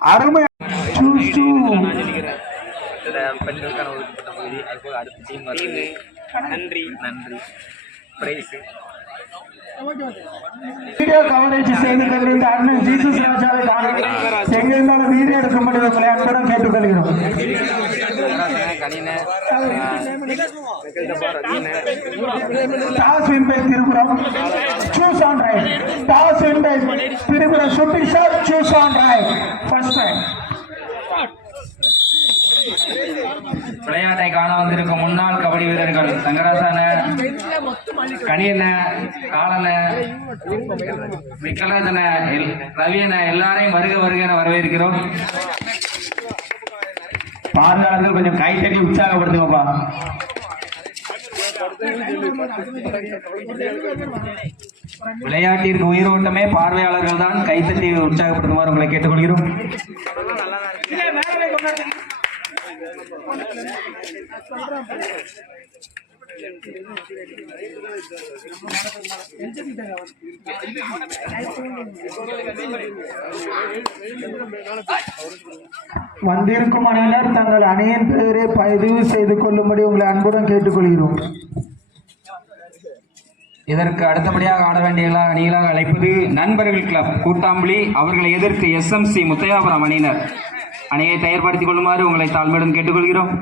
அருமை. பெண்களுக்கான ஒதுக்கப்பட்ட பகுதி அது போக அடுத்த டீம் நன்றி. நன்றி. பிரைஸு வீடியோ கவரேஜ் செய்து கொண்டிருந்த அண்ணன் ஜீசஸ் ராஜாவை காண எங்க இருந்தாலும் வீடியோ எடுக்கும்படி உங்களை அன்புடன் கேட்டுக்கொள்கிறோம். கணின toss win by Thirupuram choose on raid toss win by Thirupuram shooting star choose on raid first time விளையாட்டை காண வந்திருக்கும் முன்னாள் கபடி வீரர்கள் சங்கராசன கணியன காலன விக்கலாதன ரவியன எல்லாரையும் வருக வருக என வரவேற்கிறோம். பார்வையாளர்கள் கொஞ்சம் கைத்தட்டி உற்சாகப்படுத்துங்கப்பா. விளையாட்டிற்கு உயிரோட்டமே பார்வையாளர்கள் தான் கைத்தட்டி உற்சாகப்படுத்துமாறு உங்களை கேட்டுக்கொள்கிறோம். வந்திருக்கும் அணியினர் தங்கள் அணியின் பெயரை பதிவு செய்து கொள்ளும்படி உங்களை அன்புடன் கேட்டுக்கொள்கிறோம். இதற்கு அடுத்தபடியாக ஆட வேண்டிய அணிகளாக அழைப்பது நண்பர்கள் கிளப் கூட்டாம்புலி. அவர்களை எதிர்த்து எஸ்எம்சி முத்தையாபுரம் அணியினர். அணியை தயார்படுத்திக் கொள்ளுமாறு உங்களை தாழ்மையுடன் கேட்டுக்கொள்கிறோம்.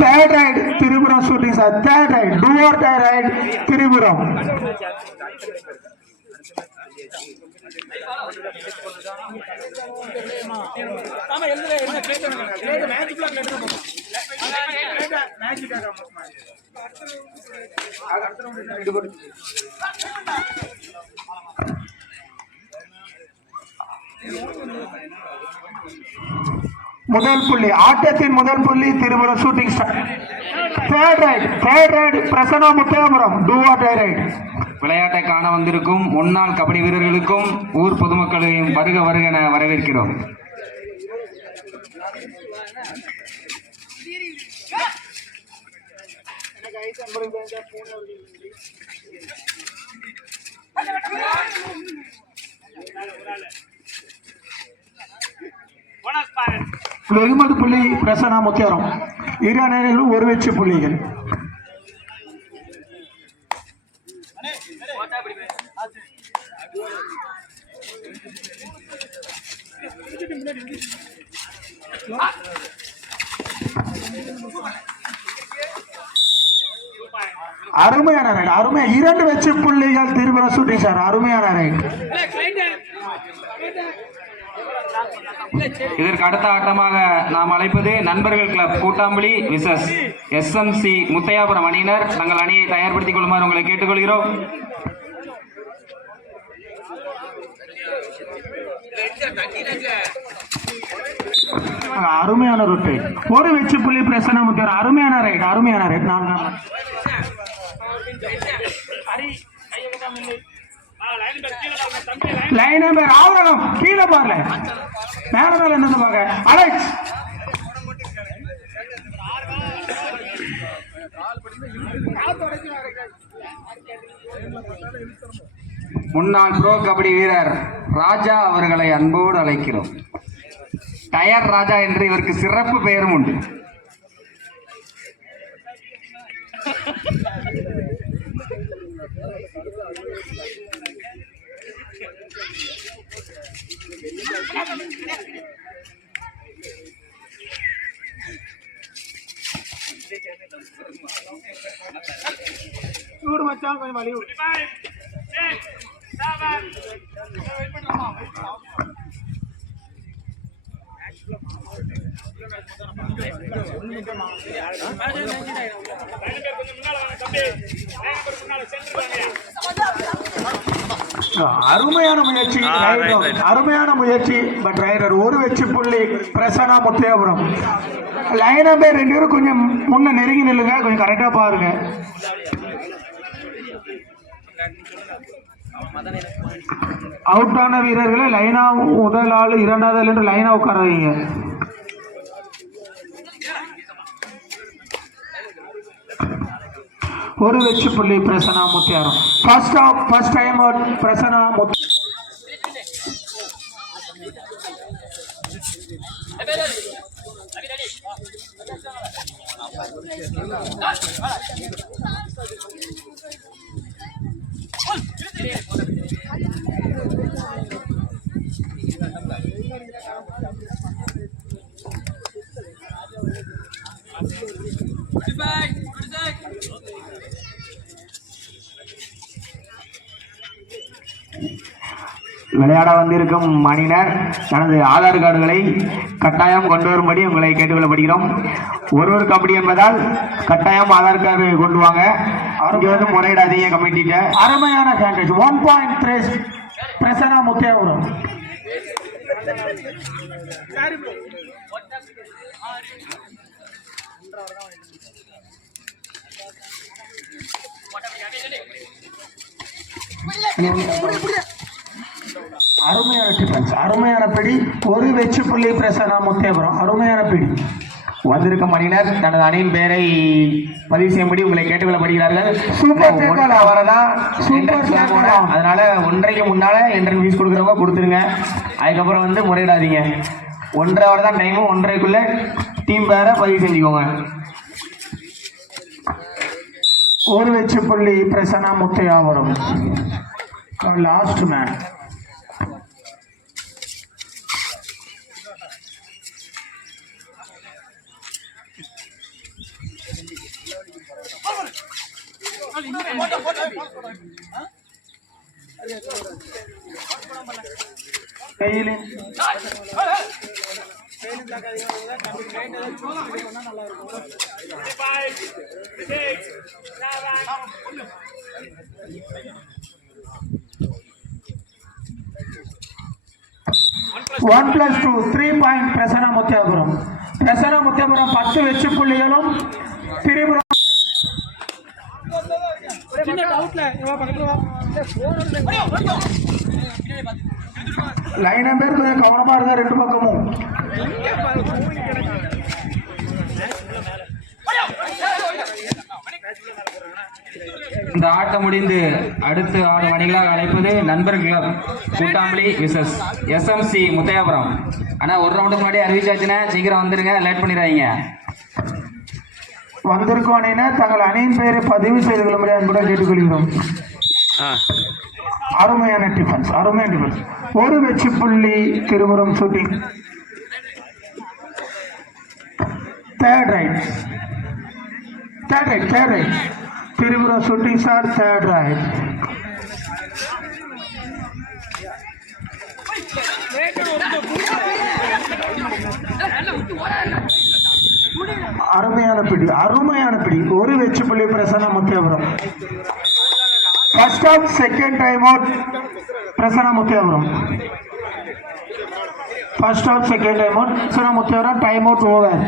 Third raid Thiripuram shooting star third raid do or die raid Thiripuram முதல் புள்ளி ஆட்டத்தின் முதல் புள்ளி Thirupuram shooting star third raid third raid Prasanna Muthaiyapuram do or raid விளையாட்டை காண வந்திருக்கும் முன்னாள் கபடி வீரர்களுக்கும் ஊர் பொதுமக்களையும் வருக வருக என வரவேற்கிறோம். வெகுமதி புள்ளி பிரசனா முத்தியாரம். இரு அணியிலும் ஒரு வெற்றி புள்ளிகள். அருமையான ரைட் அருமையா. இரண்டு வெற்றி புள்ளிகள் திருபுரம் ஷூட்டிங் சார் அருமையான ரைட் இதற்கு அடுத்த ஆட்டமாக நாம் அழைப்பது நண்பர்கள் club Koottampuli versus SMC Muthaiyapuram அணியினர். தங்கள் அணியை தயார்படுத்திக் கொள்ளுமாறு உங்களை கேட்டுக்கொள்கிறோம். அருமையான ரொட்டு. ஒரு வெச்சு புள்ளி பிரசன்னா முத்தியார். அருமையான ரைட் அருமையான ரைட் நான் லைன் நம்பர் ஆவரணம். கீழே பாருல மேல மேல என்ன பாக்க அலெக்ஸ் முன்னாள் ப்ரோ கபடி வீரர் ராஜா அவர்களை அன்போடு அழைக்கிறோம். டயர் ராஜா என்று இவருக்கு சிறப்பு பெயரும் உண்டு. சூடு மச்சான் கொஞ்சம் வலி அருமையான முயற்சி. அருமையான முயற்சி. பட் ரைடர் ஒரு வெற்றி புள்ளி பிரசன்னா முத்தையாபுரம். லைன் நம்பர் ரெண்டு பேரும் கொஞ்சம் முன்ன நெருங்கி நில்லுங்க. கொஞ்சம் கரெக்டா பாருங்க. அவுட்டான வீரர்களை லைனா முதல் ஆள் இரண்டாவது ஆள் என்று லைனா உட்கார வைங்க. ஒரு வெற்றி புள்ளி Prasanna Muthiyaram first half first time out Prasanna முத் விளையாட வந்திருக்கும் அணியினர் தனது ஆதார் கார்டுகளை கட்டாயம் கொண்டு வரும்படி உங்களை கேட்டுக்கொள்ளப்படுகிறோம். ஒரு ஒரு கபடி என்பதால் கட்டாயம் ஆதார் கார்டு கொண்டு வாங்க. இங்கே வந்து முறையிடாதீங்க கமிட்டிட்ட அருமையான கேண்டேஜ் one point three Prasanna Muthiyapuram அருமையான டிஃபென்ஸ் அருமையான பிடி. ஒரு வெற்றி புள்ளி பிரசனா முத்தியாபுரம் அருமையான பிடி. வந்திருக்கும் அணியினர் தனது அணியின் பெயரை பதிவு செய்யும்படி உங்களை கேட்டுக்கொள்ளப்படுகிறார்கள் சூப்பர் டேக்கலா. ஒன்றரை வரதான் சூப்பர். டேக்கலா. அதனால ஒன்றைக்கு முன்னால என்ட்ரன் ஃபீஸ் கொடுக்குறவங்க கொடுத்துருங்க. அதுக்கப்புறம் வந்து முறையிடாதீங்க. ஒன்றரை வரை தான் டைமும் ஒன்றரைக்குள்ள டீம் பேரை பதிவு செஞ்சுக்கோங்க. ஒரு வெற்றி புள்ளி Prasanna Muthaiyavaram last man one plus two three point Prasanna Muthiyapuram Prasanna Muthiyapuram பத்து வெச்சு புள்ளிகளும் திரிபுரம் லைன் பேர் கொஞ்சம் கவனமா இருங்க ரெண்டு பக்கமும். இந்த ஆட்டம் முடிந்து அடுத்து ஆடும் அணிகளாக அழைப்பது நண்பர் club Koottampali versus SMC Muthaiyapuram. ஆனா ஒரு ரவுண்டுக்கு முன்னாடி அறிவிச்சாச்சுன்னா சீக்கிரம் வந்துருங்க லேட் பண்ணிடாதீங்க. வந்திருக்கும் அணியினர் தங்கள் அணியின் பெயரை பதிவு செய்து கொள்ளும்படி அன்புடன் கேட்டுக்கொள்கிறோம் அருமையான டிஃபென்ஸ் அருமையான டிஃபென்ஸ் ஒரு வெற்றி புள்ளி Thirupuram shooting third raid third raid third raid Thirupuram shooting star third raid அருமையான பிடி அருமையான பிடி. ஒரு வெச்சு புள்ளி Prasanna Muthiyapuram first half second time out Prasanna Muthiyapuram first half second time out Prasanna Muthiyapuram time out over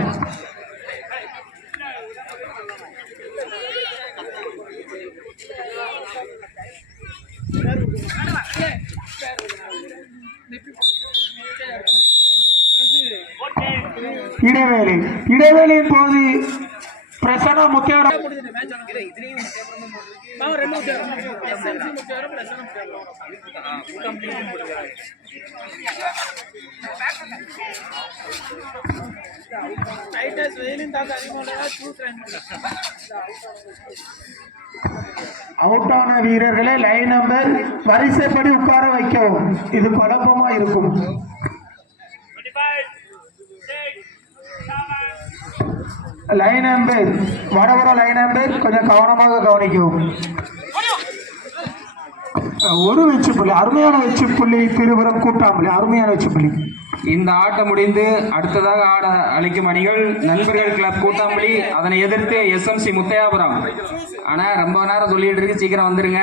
இடைவேளை இடைவேளையின் போது பிரசன்னா முத்தியவரம் அவுட் ஆன வீரர்களை லைன் நம்பர் வரிசைப்படி உட்கார வைக்கவும். இது குழப்பமா இருக்கும். லைன் நம்பர் வர வர லைன் நம்பர் கொஞ்சம் கவனமாக கவனிக்கவும். ஒரு வெச்சு புள்ளி அருமையான வெச்சு புள்ளி திருபுரம் கூட்டாம்பள்ளி அருமையான வெச்சு புள்ளி. இந்த ஆட்டம் முடிந்து அடுத்ததாக ஆட அளிக்கும் அணிகள் நண்பர்கள் கிளப் கூட்டாம்புலி அதனை எதிர்த்து எஸ்எம்சி முத்தையாபுரம். ஆனா ரொம்ப நேரம் சொல்லிட்டு இருக்கு சீக்கிரம் வந்துருங்க.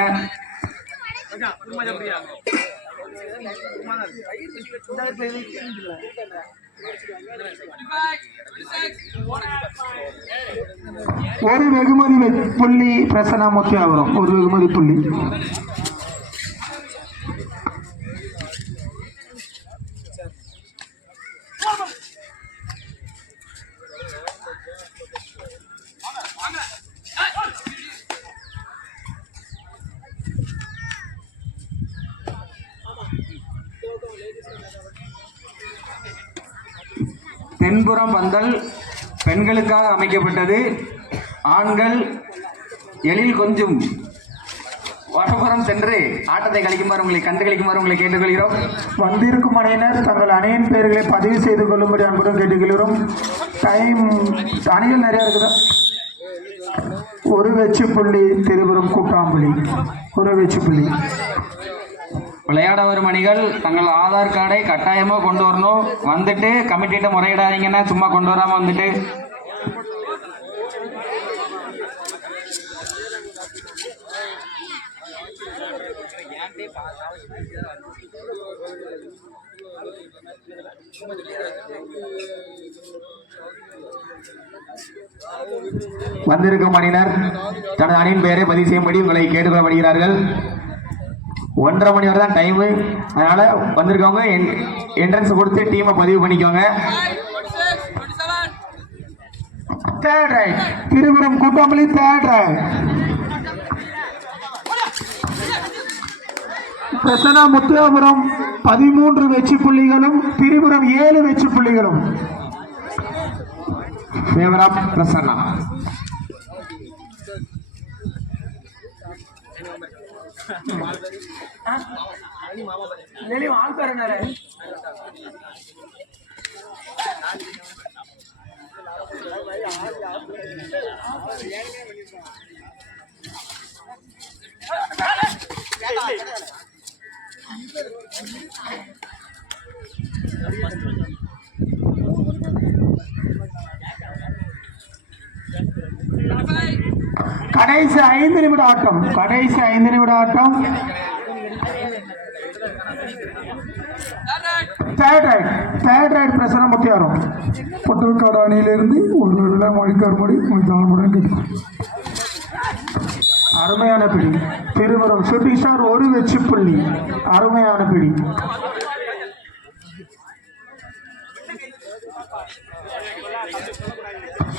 ஒரு வெகுமதி புள்ளி பிரசன்னா முத்தியாபுரம் ஒரு வெகுமதி புள்ளி. பின்புறம் பந்தல் பெண்களுக்காக அமைக்கப்பட்டது. ஆண்கள் எழில் கொஞ்சம் வடபுறம் சென்று ஆட்டத்தை கழிக்குமாறு உங்களை கண்டு கழிக்குமாறு உங்களை கேட்டுக்கொள்கிறோம். வந்திருக்கும் அணியினர் தங்கள் அணியின் பெயர்களை பதிவு செய்து கொள்ளும்படி அன்புடன் கேட்டுக்கொள்கிறோம். டைம் அணிகள் நிறைய இருக்குதா? ஒரு வெச்சு புள்ளி திருபுரம் கூட்டாம்புள்ளி ஒரு வெச்சு புள்ளி. விளையாட வரும் அணிகள் தங்கள் ஆதார் கார்டை கட்டாயமாக கொண்டு வரணும். வந்துட்டு கமிட்டிகிட்ட முறையிடாதீங்கன்னா சும்மா கொண்டு வராமல் வந்துட்டு. வந்திருக்கும் அணியினர் தனது அணியின் பெயரை பதிவு செய்யும்படி உங்களை கேட்டுக்கொள்ளப்படுகிறார்கள் ஒன்றரை மணி வரை தான் டைமு அதனால வந்திருக்கவங்க என்ட்ரன்ஸ் கொடுத்து டீமை பதிவு பண்ணிக்கோங்க. Third raid Thirupuram Koottampulli third raid Prasanna Muthiyapuram பதிமூன்று வெற்றி புள்ளிகளும் திரிபுரம் ஏழு வெற்றி புள்ளிகளும். ஃபேவர் ஆஃப் பிரசன்னா கடைசி ஐந்து நிமிட ஆட்டம் கடைசி ஐந்து நிமிட ஆட்டம். தேர்ட் ரைட் பிரச்சனை ரைட் வரும் முத்தியாரம். பொட்டல்காடு அணியிலிருந்து ஒரு விழா மொழிக்கார் மொழி மொழித்தாளமுடன் கேட்கும் அருமையான பிடி. திருமரம் ஷூட்டிங் ஸ்டார் ஒரு வெச்சு புள்ளி. அருமையான பிடி.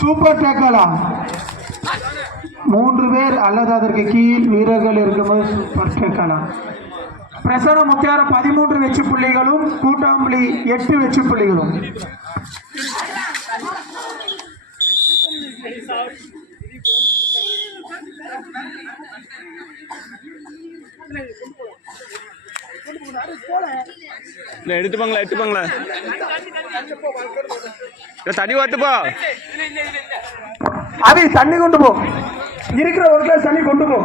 சூப்பர் டேக்கலா மூன்று பேர் அல்லது அதற்கு கீழ் வீரர்கள் இருக்கும்போது சூப்பர் டேக்கலா பிரசன முத்தியார பதிமூன்று வெற்றி புள்ளிகளும் கூட்டாம்புலி எட்டு வெற்றி புள்ளிகளும். எடுத்துப்பாங்களா எடுத்துப்பாங்களா? தண்ணி வாத்துப்பா அது தண்ணி கொண்டு போ. இருக்கிற ஒரு கிளாஸ் தண்ணி கொண்டு போ.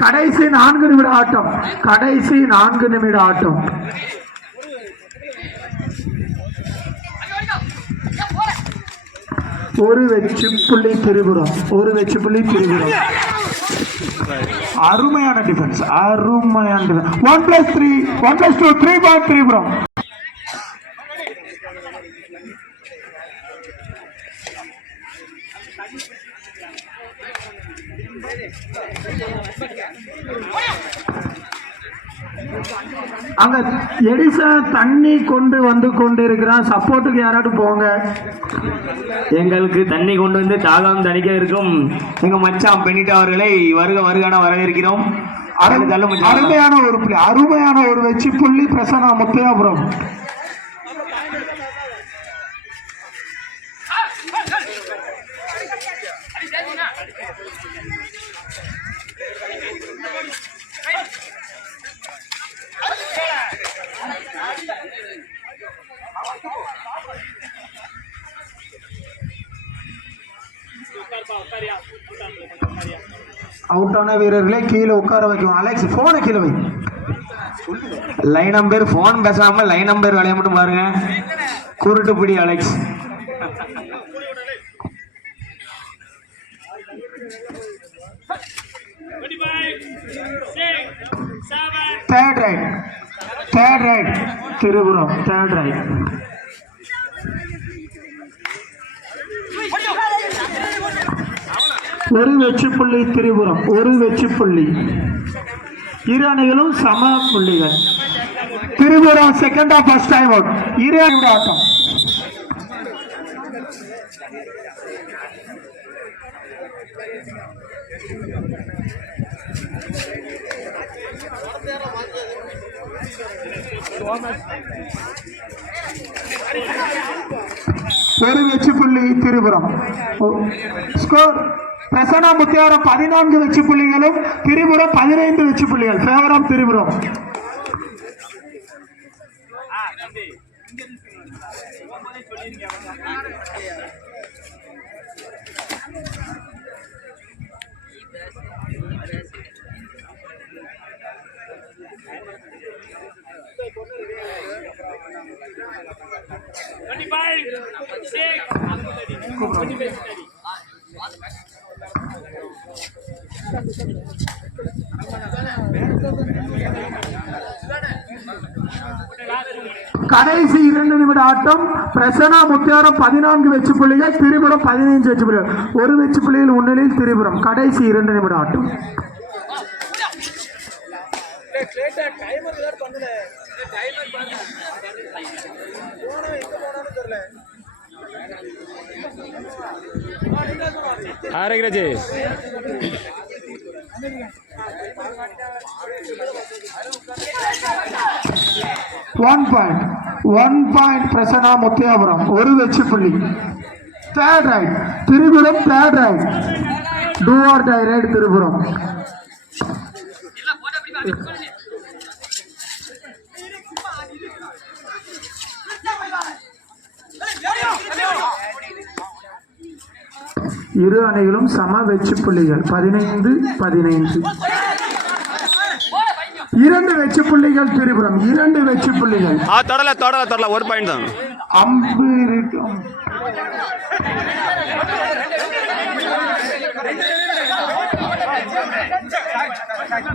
கடைசி நான்கு நிமிட ஆட்டம். கடைசி நான்கு நிமிட ஆட்டம். ஒரு வெச்சு புள்ளி திரிபுரம் ஒரு வெச்சு புள்ளி திருபுரம் அருமையான டிஃபென்ஸ் அருமையான defence one plus three one plus two three point Thiripuram அங்க எடிசா தண்ணி கொண்டு வந்து கொண்டு இருக்கிறான் சப்போர்ட்டுக்கு யாராட்டும் போங்க. எங்களுக்கு தண்ணி கொண்டு வந்து தாகம் தணிக்க இருக்கும். எங்க மச்சான் பெண்ணிட்டு அவர்களை வருக வருகான வரவேற்கிறோம். அருமையான ஒரு புள்ளி. அருமையான ஒரு வெற்றி புள்ளி பிரசன்னா முத்தையாபுரம். அவுட்டான வீரர்களே கீழே உட்கார வைக்கும். அலெக்ஸ் போனை கீழே வை. லைன் நம்பர் ஃபோன் பேசாம லைன் நம்பர் விளைய மட்டும் பாருங்க. குருட்டு பிடி Alex. Third raid third raid Thirupuram third raid ஒரு வெற்றி புள்ளி திரிபுரம் ஒரு வெற்றி புள்ளி. இரு அணிகளும் சம புள்ளிகள். Thiripuram second half first time out இரு அணியோட ஆட்டம். ஒரு வெற்றி புள்ளி திரிபுரம். ஸ்கோர் பிரசன்னா முத்தியாரம் பதினான்கு வெற்றி புள்ளிகளும் திரிபுரம் பதினைந்து வெற்றி புள்ளிகள். ஃபேவர் ஆஃப் திரிபுரம் கடைசி இரண்டு நிமிட ஆட்டம். பிரசனா முத்தியாரம் பதினான்கு வெச்சு புள்ளிகள் திரிபுரம் பதினைந்து வெச்சு புள்ளிகள். ஒரு வெச்சு புள்ளியில் முன்னிலையில் திரிபுரம். கடைசி இரண்டு நிமிட ஆட்டம். ஆரோக்கியராஜி one point one point Prasanna Muthiyapuram ஒரு வெச்சு புள்ளி third raid Thiripuram third raid do or die raid Thiripuram இரு அணிகளும் சம வெற்றி புள்ளிகள். பதினைந்து பதினைந்து. இரண்டு வெற்றி புள்ளிகள் திரிபுரம். இரண்டு வெற்றி புள்ளிகள். ஆ தொடல தொடல தொடல. ஒரு பாயிண்ட் தான். அம்பு இருக்கும்.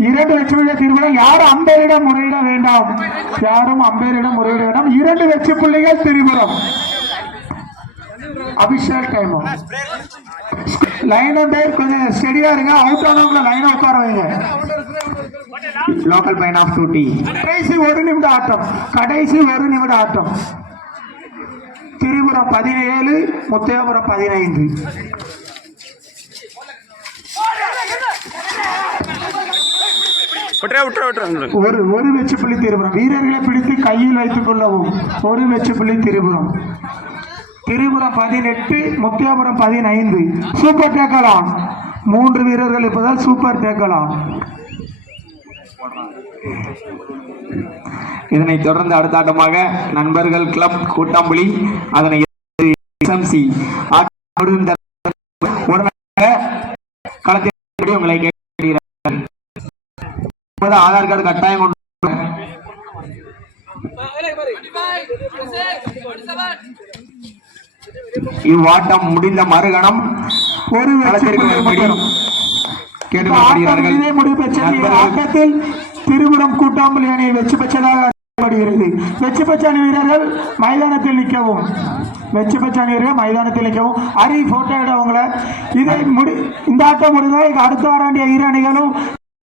இரண்டு வெற்றி புள்ளிகள் திரிபுரம். யாரும் அம்பேரிடம் முறையிட வேண்டாம்? யாரும் அம்பேரிடம் முறையிட வேண்டாம். இரண்டு வெற்றி புள்ளிகள் திரிபுரம். அபிஷேக் டைம் லைன் பேர் கொஞ்சம் ஸ்டெடியா இருங்க. அவுட் ஆனவங்கள லைன் உட்கார வைங்க. லோக்கல் பையன் ஆஃப் டூட்டி கடைசி ஒரு நிமிட ஆட்டம். கடைசி ஒரு நிமிட ஆட்டம். திரிபுரம் பதினேழு முத்தையபுரம் பதினைந்து. ஒரு ஒரு வெற்றி புள்ளி திரிபுரம் வீரர்களை பிடித்து கையில் வைத்துக் கொள்ளவும். ஒரு வெற்றி புள்ளி திரிபுரம் திரிபுரம் பதினெட்டு முத்தியாபுரம் பதினைந்து. சூப்பர் டேக்கலாம் மூன்று வீரர்கள் இப்போதான் சூப்பர் டேக்கலாம் இதனைத் தொடர்ந்து அடுத்த ஆட்டமாக நண்பர்கள் கிளப் கூட்டாம்புலி அதனை களத்தில் உங்களை கேட்கிறார்கள். ஆதார் கார்டு கட்டாயம் கொண்டு இவ்வாட்டம் முடிந்த மறுகணம் ஒரு ஆட்டத்தில் திருபுரம் கூட்டாம்பள்ளி அணி வெற்றி பெற்றதாக அறியப்படுகிறது. வெற்றி பெற்ற அணி வீரர்கள் மைதானத்தில் நிற்கவும். வெற்றி பெற்ற அணி வீரர்கள் மைதானத்தில் நிற்கவும். அரி போட்டோ எடுவங்கள இதை முடி இந்த ஆட்டம் முடிந்தால் அடுத்த ஆறாண்டிய இரு அணிகளும்